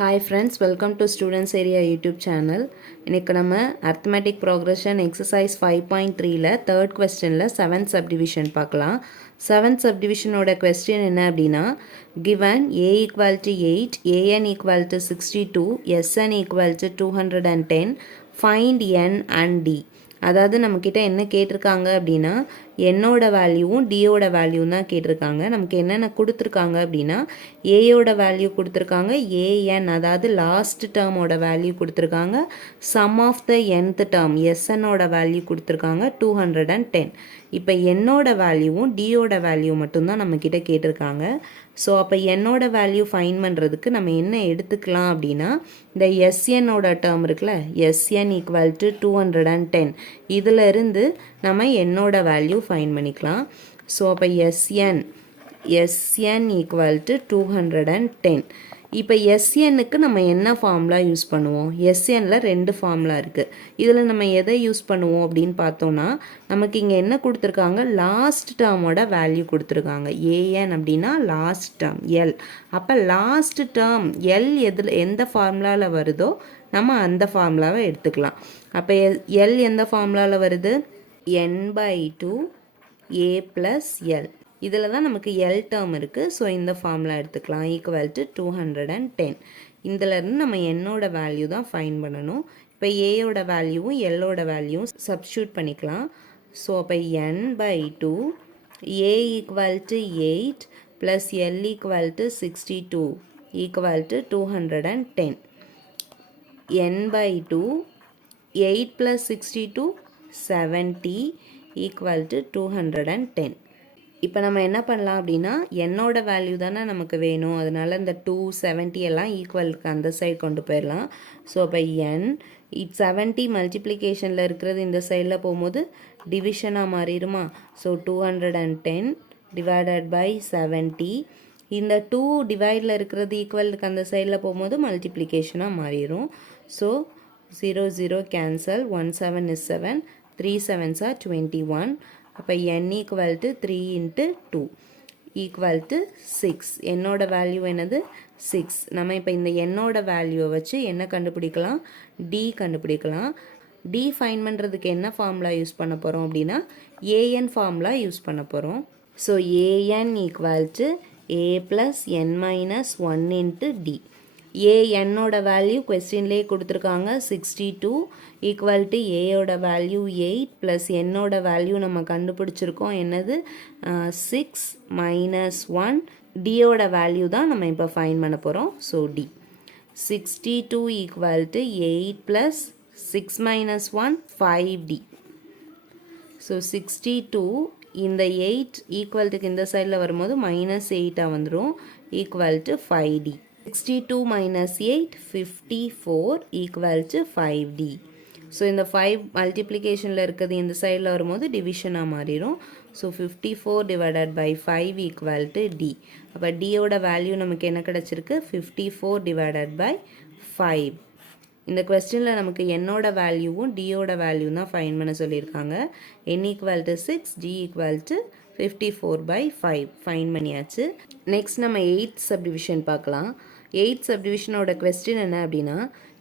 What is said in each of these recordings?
Hi friends, welcome to Students Area YouTube channel. இன்னைக்கு நம்ம Arithmetic Progression Exercise 5.3ல third questionல 7th subdivision பார்க்கலாம். 7th subdivision ஓட question என்ன அப்படின்னா, given a equal to 8, an equal to 62, sn equal to 210, find n and d. அதாவது நம்மக்கிட்ட என்ன கேட்டிருக்காங்க அப்படின்னா, என்னோட வேல்யூவும் டியோட வேல்யூவும் தான் கேட்டிருக்காங்க. நமக்கு என்னென்ன கொடுத்துருக்காங்க அப்படின்னா, ஏயோட வேல்யூ கொடுத்துருக்காங்க, ஏஎன் அதாவது லாஸ்ட் டேர்மோட வேல்யூ கொடுத்துருக்காங்க, sum of the nth term எஸ்என்னோட வேல்யூ கொடுத்துருக்காங்க 210. இப்போ என்னோட வேல்யூவும் டியோட வேல்யூ மட்டும்தான் நம்மக்கிட்ட கேட்டிருக்காங்க. ஸோ அப்போ என்னோட வேல்யூ ஃபைன் பண்ணுறதுக்கு நம்ம என்ன எடுத்துக்கலாம் அப்படின்னா, இந்த எஸ்என்னோட டேர்ம் இருக்குல்ல, எஸ்என் ஈக்குவல் டு 210, இதில் இருந்து நம்ம என்னோட வேல்யூ ஃபைன் பண்ணிக்கலாம். ஸோ அப்போ எஸ்என் ஈக்குவல் டு 210. இப்போ எஸ்என்னுக்கு நம்ம என்ன ஃபார்முலா யூஸ் பண்ணுவோம்? எஸ்என்னில் 2 ஃபார்முலா இருக்குது. இதில் நம்ம எதை யூஸ் பண்ணுவோம் அப்படின்னு பார்த்தோன்னா, நமக்கு இங்கே என்ன கொடுத்துருக்காங்க, லாஸ்ட் டேர்மோட வேல்யூ கொடுத்துருக்காங்க. ஏஎன் அப்படின்னா லாஸ்ட் டேர்ம் எல். அப்போ லாஸ்ட் டேர்ம் எல் எந்த ஃபார்முலாவில் வருதோ நம்ம அந்த ஃபார்முலாவை எடுத்துக்கலாம். அப்போ எல் எந்த ஃபார்முலாவில் வருது? n/2 a + l. இதில் தான் நமக்கு எல் டேர்ம் இருக்குது. ஸோ இந்த ஃபார்முலா எடுத்துக்கலாம், ஈக்குவல் டு 210. இதிலேருந்து நம்ம என்னோட வேல்யூ தான் ஃபைன் பண்ணணும். இப்போ ஏயோட வேல்யூவும் எல்லோட வேல்யூவும் சப்ஸ்டியூட் பண்ணிக்கலாம். ஸோ அப்போ n/2 a equal to 8 plus L equal to 62 equal to 210. n/2 8 + 62 70 equal to 210. இப்போ நம்ம என்ன பண்ணலாம் அப்படின்னா, என்னோட வேல்யூ தானே நமக்கு வேணும், அதனால இந்த 270 எல்லாம் ஈக்குவலுக்கு அந்த சைடு கொண்டு போயிடலாம். ஸோ அப்போ இது 70 மல்டிப்ளிகேஷனில் இருக்கிறது இந்த சைடில் போகும்போது டிவிஷனாக மாறிடுமா? So 210 divided by 70. இந்த 2 டிவைடில் இருக்கிறது ஈக்குவலுக்கு அந்த சைடில் போகும்போது மல்டிப்ளிகேஷனாக மாறிடும். So 0 0 cancel, 1 7 is 7, 3 7s are 21. அப்போ n equal to 3 × 2 equal to 6. என்னோட வேல்யூ என்னது? 6. நம்ம இப்போ இந்த என்னோட வேல்யூவை வச்சு என்ன கண்டுபிடிக்கலாம்? டி கண்டுபிடிக்கலாம். டி ஃபைன் பண்ணுறதுக்கு என்ன ஃபார்முலா யூஸ் பண்ண போகிறோம் அப்படின்னா, ஏஎன் ஃபார்முலா யூஸ் பண்ண போகிறோம். So A N equal to A plus N minus 1 × D. ஏஎன்னோட வேல்யூ கொஸ்டின்லேயே கொடுத்துருக்காங்க 62 ஈக்குவல் டு ஏயோட வேல்யூ 8 ப்ளஸ் என்னோட வேல்யூ நம்ம கண்டுபிடிச்சிருக்கோம் என்னது 6 மைனஸ் 1. டியோட வேல்யூ தான் நம்ம இப்போ ஃபைன் பண்ண போகிறோம். So d 62 equal to 8 plus 6 minus 1 5d. So 62 இந்த 8 ஈக்குவல்ட்டுக்கு இந்த சைடில் வரும்போது மைனஸ் 8ஆக வந்துடும், equal to 5d. 62 minus 8 54 equal to 5d. So இந்த 5 மல்டிப்ளிகேஷனில் இருக்கிறது இந்த சைடில் வரும்போது டிவிஷனாக மாறிடும். So 54 divided by 5 equal to d. அப்போ டியோட வேல்யூ நமக்கு என்ன கிடச்சிருக்கு? 54 டிவைடட் பை 5. இந்த கொஸ்டினில் நமக்கு என்னோட வேல்யூவும் டியோட வேல்யூ தான் ஃபைன் பண்ண சொல்லியிருக்காங்க. n equal to 6, d equal to 54/5 fine பண்ணியாச்சு. நெக்ஸ்ட் நம்ம 8th சப்டிவிஷன் பார்க்கலாம். 8th சப்டிவிஷனோட கொஸ்டின் என்ன அப்படின்னா,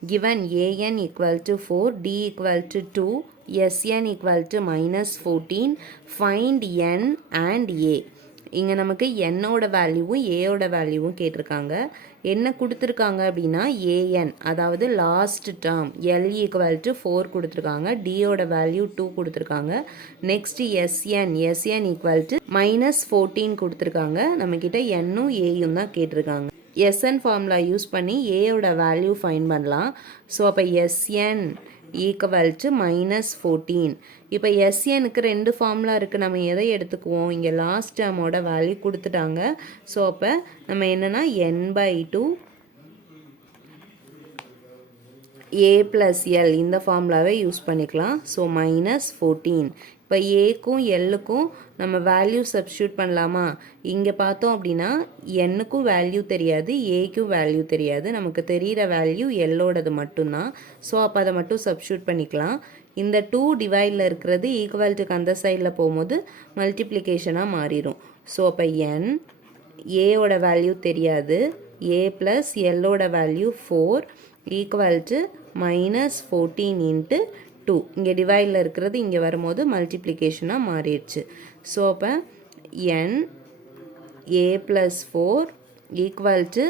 given an equal to 4, d equal to 2, sn equal to -14, find n and a. இங்கே நமக்கு என்னோட வேல்யூவும் ஏயோட வேல்யூவும் கேட்டிருக்காங்க. என்ன கொடுத்துருக்காங்க அப்படின்னா, ஏஎன் அதாவது last term L equal to 4 கொடுத்துருக்காங்க, டியோட வேல்யூ 2 கொடுத்துருக்காங்க. நெக்ஸ்ட் எஸ்என் ஈக்குவல் டு -14 கொடுத்துருக்காங்க. நம்மக்கிட்ட என்னும் ஏயும் தான் கேட்டிருக்காங்க. எஸ்என் ஃபார்முலா யூஸ் பண்ணி ஏயோட வேல்யூ ஃபைன் பண்ணலாம். ஸோ அப்போ எஸ்என் ஈக்குவல் டு -14. இப்போ எஸ்எனுக்கு 2 ஃபார்முலா இருக்குது, நம்ம எதை எடுத்துக்குவோம்? இங்கே லாஸ்ட் டேர்மோட வேல்யூ கொடுத்துட்டாங்க. ஸோ அப்போ நம்ம என்னென்னா n/2 a ப்ளஸ் எல் இந்த ஃபார்முலாவை யூஸ் பண்ணிக்கலாம். ஸோ -14. இப்போ ஏக்கும் எல்லுக்கும் நம்ம வேல்யூ சப்ஸ்டியூட் பண்ணலாமா? இங்கே பார்த்தோம் அப்படின்னா என்னுக்கும் வேல்யூ தெரியாது, ஏக்கும் வேல்யூ தெரியாது, நமக்கு தெரிகிற வேல்யூ எல்லோடது மட்டும்தான். ஸோ அப்போ அதை மட்டும் சப்ஸ்டியூட் பண்ணிக்கலாம். இந்த 2 டிவைடில் இருக்கிறது ஈக்குவல்ட்டுக்கு அந்த சைடில் போகும்போது மல்டிப்ளிகேஷனாக மாறிடும். ஸோ அப்போ n ஏயோட வேல்யூ தெரியாது, a plus Lோட வேல்யூ 4 ஈக்குவல் டு -14 இன்ட்டு 2. இங்கே டிவைடில் இருக்கிறது இங்கே வரும்போது மல்டிப்ளிகேஷனாக மாறிடுச்சு. ஸோ அப்போ n a plus 4 equal to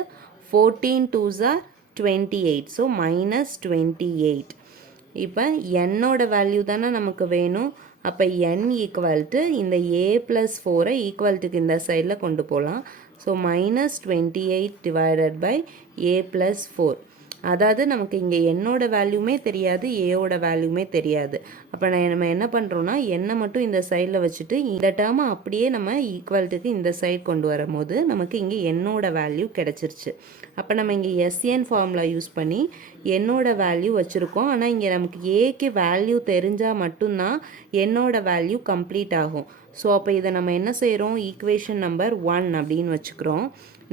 14 2s are 28. So -28. இப்போ என்னோட வேல்யூ தானே நமக்கு வேணும். அப்போ n ஈக்குவல் டு இந்த a plus 4 ஈக்குவல்ட்டுக்கு இந்த சைடில் கொண்டு போகலாம். So -28 divided by a plus 4. அதாவது நமக்கு இங்கே என்னோட வேல்யூமே தெரியாது, ஏவோட வேல்யூமே தெரியாது. அப்போ நம்ம என்ன பண்ணுறோன்னா என்னை மட்டும் இந்த சைடில் வச்சுட்டு இந்த டேர்மை அப்படியே நம்ம ஈக்குவல்ட்டுக்கு இந்த சைடு கொண்டு வரும்போது நமக்கு இங்கே என்னோட வேல்யூ கிடச்சிருச்சு. அப்போ நம்ம இங்கே எஸ்என் ஃபார்முலா யூஸ் பண்ணி என்னோட வேல்யூ வச்சுருக்கோம். ஆனால் இங்கே நமக்கு ஏக்கு வேல்யூ தெரிஞ்சால் மட்டும்தான் என்னோட வேல்யூ கம்ப்ளீட் ஆகும். ஸோ அப்போ இதை நம்ம என்ன செய்கிறோம், ஈக்குவேஷன் நம்பர் 1 அப்படின்னு வச்சுக்கிறோம்.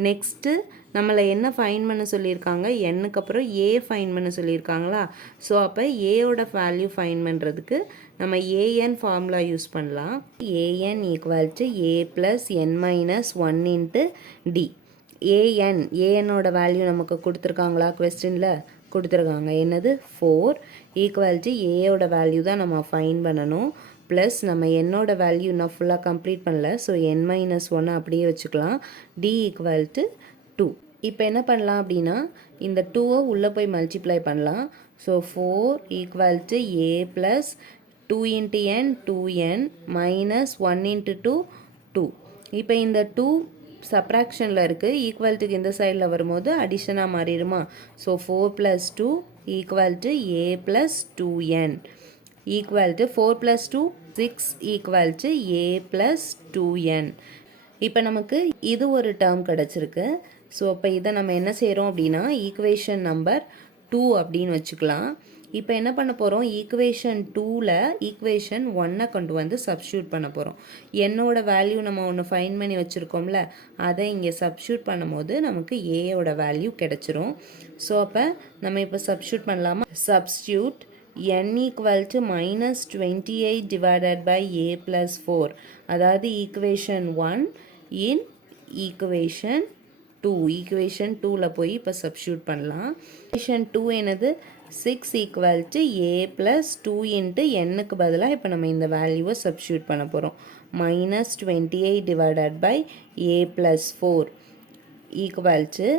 நெக்ஸ்ட்டு நம்மளை என்ன ஃபைன் பண்ண சொல்லியிருக்காங்க, எண்ணுக்கு அப்புறம் ஏ ஃபைன் பண்ண சொல்லியிருக்காங்களா. ஸோ அப்போ ஏயோட வேல்யூ ஃபைன் பண்ணுறதுக்கு நம்ம ஏஎன் ஃபார்முலா யூஸ் பண்ணலாம். A N equal to A plus N minus 1 into D. ஏஎன்னோட வேல்யூ நமக்கு கொடுத்துருக்காங்களா, கொஸ்டினில் கொடுத்துருக்காங்க. என்னது 4 ஈக்குவல் டு ஏயோட வேல்யூ தான் நம்ம ஃபைன் பண்ணணும். ப்ளஸ் நம்ம என்னோட வேல்யூ நான் ஃபுல்லாக கம்ப்ளீட் பண்ணல. ஸோ n மைனஸ் 1 அப்படியே வச்சுக்கலாம். D equal to 2. இப்போ என்ன பண்ணலாம் அப்படின்னா இந்த 2வை உள்ளே போய் மல்டிப்ளை பண்ணலாம். So 4 equal to A plus 2 into n 2n minus 1 into 2 2. இப்போ இந்த 2 சப்ராக்ஷனில் இருக்குது, ஈக்குவல்ட்டுக்கு இந்த சைடில் வரும்போது அடிஷனாக மாறிடுமா. So 4 + 2 equal to A plus 2n equal to 4 plus 2 6 equal to a plus 2n. இப்போ நமக்கு இது ஒரு டேர்ம் கிடச்சிருக்கு. ஸோ அப்போ இதை நம்ம என்ன செய்கிறோம் அப்படின்னா ஈக்குவேஷன் நம்பர் 2 அப்படின்னு வச்சுக்கலாம். இப்போ என்ன பண்ண போகிறோம், ஈக்குவேஷன் 2ல் ஈக்குவேஷன் 1 கொண்டு வந்து சப்ஸ்டியூட் பண்ண போகிறோம். என்னோட வேல்யூ நம்ம ஒன்று ஃபைன் பண்ணி வச்சுருக்கோம்ல, அதை இங்கே சப்ஸ்டியூட் பண்ணும்போது நமக்கு ஏயோட வேல்யூ கிடச்சிரும். ஸோ அப்போ நம்ம இப்போ சப்ஸ்டியூட் பண்ணலாமா. Substitute n equal to -28 divided by a plus 4. அதாவது ஈக்குவேஷன் 1 in ஈக்குவேஷன் 2. ஈக்குவேஷன் 2ல் போய் இப்போ சப்ஸ்டியூட் பண்ணலாம். ஈக்குவேஷன் 2 என்னது 6 equal to a plus 2 into nக்கு பதிலாக இப்போ நம்ம இந்த வேல்யூவை சப்ஸ்டியூட் பண்ண போகிறோம். -28 divided by a plus 4 equal to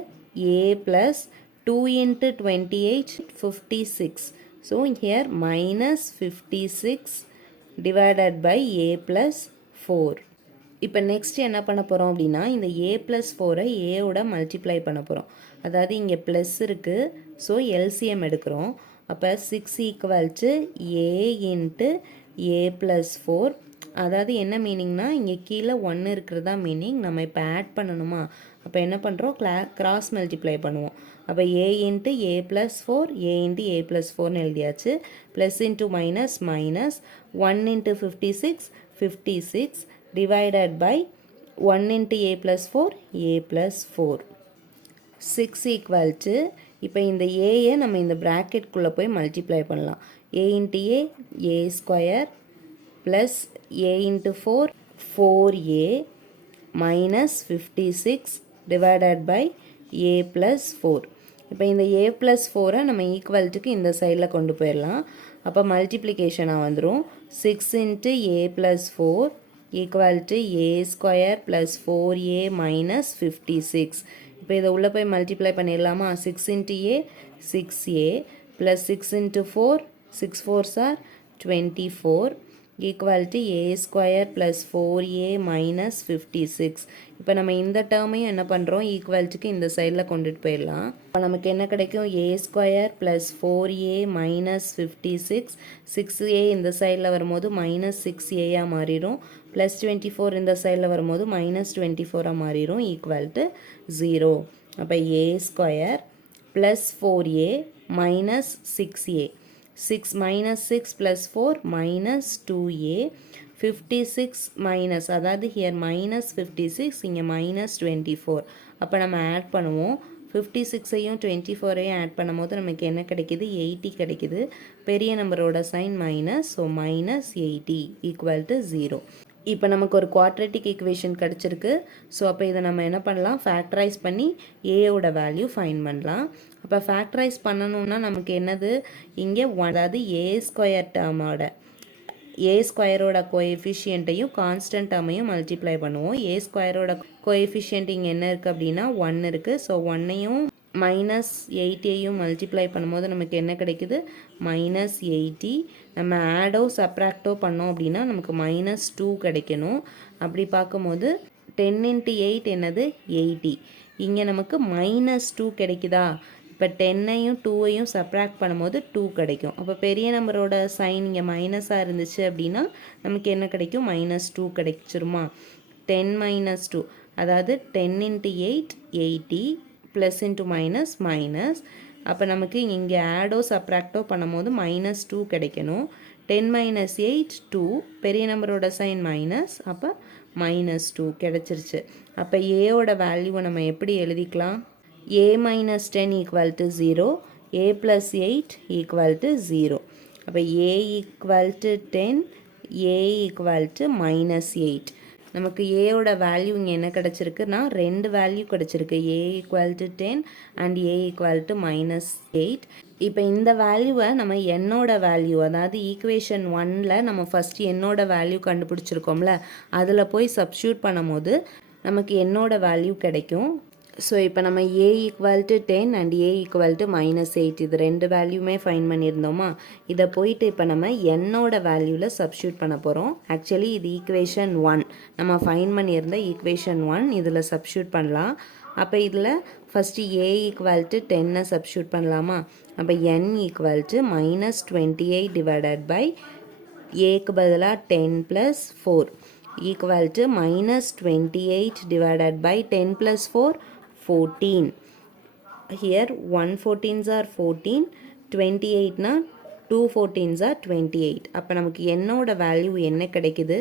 a plus 2 into 28 56. So here -56 divided by a plus 4. இப்போ நெக்ஸ்ட் என்ன பண்ண போகிறோம் அப்படின்னா இந்த a plus 4ஐ ஏயோட மல்டிப்ளை பண்ண போகிறோம். அதாவது இங்கே ப்ளஸ் இருக்குது, ஸோ எல்சிஎம் எடுக்கிறோம். அப்போ 6 equal to A into A plus 4. அதாவது என்ன மீனிங்னா இங்கே கீழே 1 இருக்கிறதா மீனிங். நம்ம இப்போ ஆட் பண்ணணுமா, அப்போ என்ன பண்ணுறோம், கிராஸ் மல்டிப்ளை பண்ணுவோம். அப்போ A into A plus 4 A into A plus 4ன்னு எழுதியாச்சு. Plus into minus minus 1 into 56 56 divided by 1 into A plus 4 A plus 4 6 equal to இப்போ இந்த ஏயை நம்ம இந்த ப்ராக்கெட்குள்ளே போய் மல்டிப்ளை பண்ணலாம். A into A square plus A into 4 4a minus 56 divided by a plus 4. இப்போ இந்த a ப்ளஸ் 4ஐ நம்ம ஈக்குவல்ட்டுக்கு இந்த சைடில் கொண்டு போயிடலாம். அப்போ மல்டிப்ளிகேஷனாக வந்துடும். 6 into a plus 4 equal to A square plus 4a minus 56. இப்போ இதை உள்ளே போய் மல்டிப்ளை பண்ணிடலாமா. 6 into A 6a plus 6 into 4 6 4s are 24 equal to A square plus 4a minus 56. இப்போ நம்ம இந்த டேர்மையும் என்ன பண்ணுறோம், ஈக்குவல்ட்டுக்கு இந்த சைடில் கொண்டுட்டு போயிடலாம். இப்போ நமக்கு என்ன கிடைக்கும், ஏ square plus 4a minus 56. 6a இந்த சைடில் வரும்போது மைனஸ் 6aயாக மாறிடும். ப்ளஸ் 24 இந்த சைடில் வரும்போது மைனஸ் 24ஆக மாறிடும். Equal to 0. அப்போ A square plus 4a minus 6a 6 minus 6 plus 4 minus 2a 56 minus அதாவது here minus 56 இங்கே minus 24. அப்போ நம்ம ஆட் பண்ணுவோம். 56ஐயும் 24ஐயும் ஆட் பண்ணும் போது நமக்கு என்ன கிடைக்கிது, 80 கிடைக்கிது. பெரிய நம்பரோட sign minus, so minus 80 equal to 0. இப்போ நமக்கு ஒரு குவாட்ரேட்டிக் ஈக்குவேஷன் கிடச்சிருக்கு. ஸோ அப்போ இதை நம்ம என்ன பண்ணலாம், ஃபேக்டரைஸ் பண்ணி ஏயோட வேல்யூ ஃபைன் பண்ணலாம். அப்போ ஃபேக்டரைஸ் பண்ணணுன்னா நமக்கு என்னது, இங்கே அதாவது ஏ ஸ்கொயர் டேர்மோட ஏ ஸ்கொயரோட கோஎஃபிஷியண்ட்டையும் கான்ஸ்டன்ட் டேர்மையும் மல்டிப்ளை பண்ணுவோம். ஏ ஸ்கொயரோட கோஎஃபிஷியன்ட் இங்கே என்ன இருக்குது அப்படின்னா 1 இருக்குது. ஸோ 1ஐயும் -80ஐயும் மல்டிப்ளை பண்ணும்போது நமக்கு என்ன கிடைக்குது, -80. நம்ம ஆடோ சப்ராக்டோ பண்ணோம் அப்படின்னா நமக்கு -2 கிடைக்கணும். அப்படி பார்க்கும்போது 10 × 8 என்னது 80. இங்கே நமக்கு -2 கிடைக்குதா. இப்போ 10ஐயும் 2ஐயும் சப்ராக்ட் பண்ணும்போது 2 கிடைக்கும். அப்போ பெரிய நம்பரோட சைன் இங்கே மைனஸாக இருந்துச்சு அப்படின்னா நமக்கு என்ன கிடைக்கும், -2 கிடைச்சிருமா. 10 - 2 அதாவது 10 × 8 80 ப்ளஸ் இன்ட்டு மைனஸ். அப்போ நமக்கு இங்கே ஆடோ சப்ராக்டோ பண்ணும்போது -2 கிடைக்கணும். 10 - 8 2, பெரிய நம்பரோட சைன் மைனஸ், அப்போ -2 கிடைச்சிருச்சு. அப்போ ஏயோட வேல்யூவை நம்ம எப்படி எழுதிக்கலாம், a - 10 = 0, a + 8 = 0. அப்போ a = 10, a = -8. நமக்கு ஏயோட வேல்யூ இங்கே என்ன கிடச்சிருக்குன்னா 2 வேல்யூ கிடச்சிருக்கு, a = 10 அண்ட் a = -8. இப்போ இந்த வேல்யூவை நம்ம என்னோட வேல்யூ, அதாவது ஈக்குவேஷன் 1ல் நம்ம ஃபஸ்ட்டு என்னோட வேல்யூ கண்டுபிடிச்சிருக்கோம்ல, அதில் போய் சப்ஸ்டியூட் பண்ணும்போது நமக்கு என்னோட வேல்யூ கிடைக்கும். ஸோ இப்போ நம்ம a = 10 அண்ட் a = -8 இது 2 வேல்யூமே ஃபைன் பண்ணியிருந்தோமா. இதை போயிட்டு இப்போ நம்ம என்னோட வேல்யூவில் சப்ஸ்டியூட் பண்ண போகிறோம். ஆக்சுவலி இது ஈக்குவேஷன் 1, நம்ம ஃபைன் பண்ணியிருந்த ஈக்குவேஷன் 1 இதில் சப்ஸ்டியூட் பண்ணலாம். அப்போ இதில் ஃபஸ்ட்டு a = 10 சப்ஸ்டியூட் பண்ணலாமா. அப்போ n = -28 டிவைடட் பை ஏக்கு பதிலாக 10 + 4 = -28 divided by 10 + 4 14. Here 1 14s are 14, 28 na 2 14s are 28. அப்போ நமக்கு என்னோட வேல்யூ என்ன கிடைக்குது,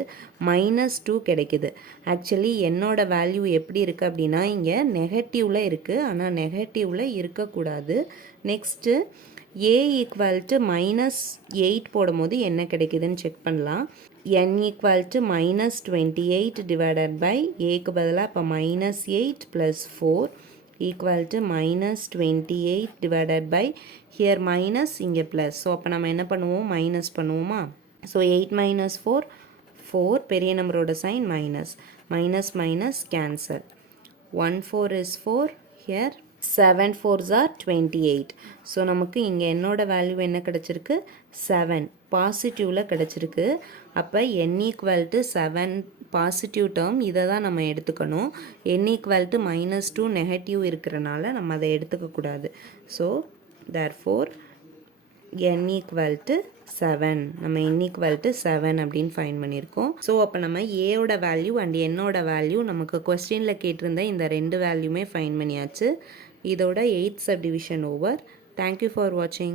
-2 கிடைக்குது. ஆக்சுவலி என்னோட வேல்யூ எப்படி இருக்குது அப்படின்னா இங்கே நெகட்டிவில் இருக்குது, ஆனால் நெகட்டிவில் இருக்கக்கூடாது. நெக்ஸ்ட்டு a = -8 போடும்போது என்ன கிடைக்குதுன்னு செக் பண்ணலாம். n = -28 டிவைடட் பை ஏக்கு பதிலாக இப்போ -8 + 4 = -28 டிவைடட் பை ஹியர் மைனஸ் இங்கே ப்ளஸ். ஸோ அப்போ நம்ம என்ன பண்ணுவோம், மைனஸ் பண்ணுவோமா. ஸோ 8 - 4 4, பெரிய நம்பரோட sign minus cancel. 1 4 is 4, here 7 4s are 28. So நமக்கு இங்கே என்னோட வேல்யூ என்ன கிடச்சிருக்கு, 7 பாசிட்டிவில் கிடச்சிருக்கு. அப்போ n = 7 பாசிட்டிவ் டேர்ம், இதை தான் நம்ம எடுத்துக்கணும். n = -2 நெகட்டிவ் இருக்கிறனால நம்ம அதை எடுத்துக்கக்கூடாது. ஸோ therefore n = 7, நம்ம n = 7 அப்படின்னு ஃபைன் பண்ணியிருக்கோம். ஸோ அப்போ நம்ம ஏயோட வேல்யூ அண்ட் என்னோட வேல்யூ நமக்கு கொஸ்டினில் கேட்டிருந்த இந்த 2 வேல்யூமே ஃபைன் பண்ணியாச்சு. இதோட 8th subdivision over. Thank you for watching.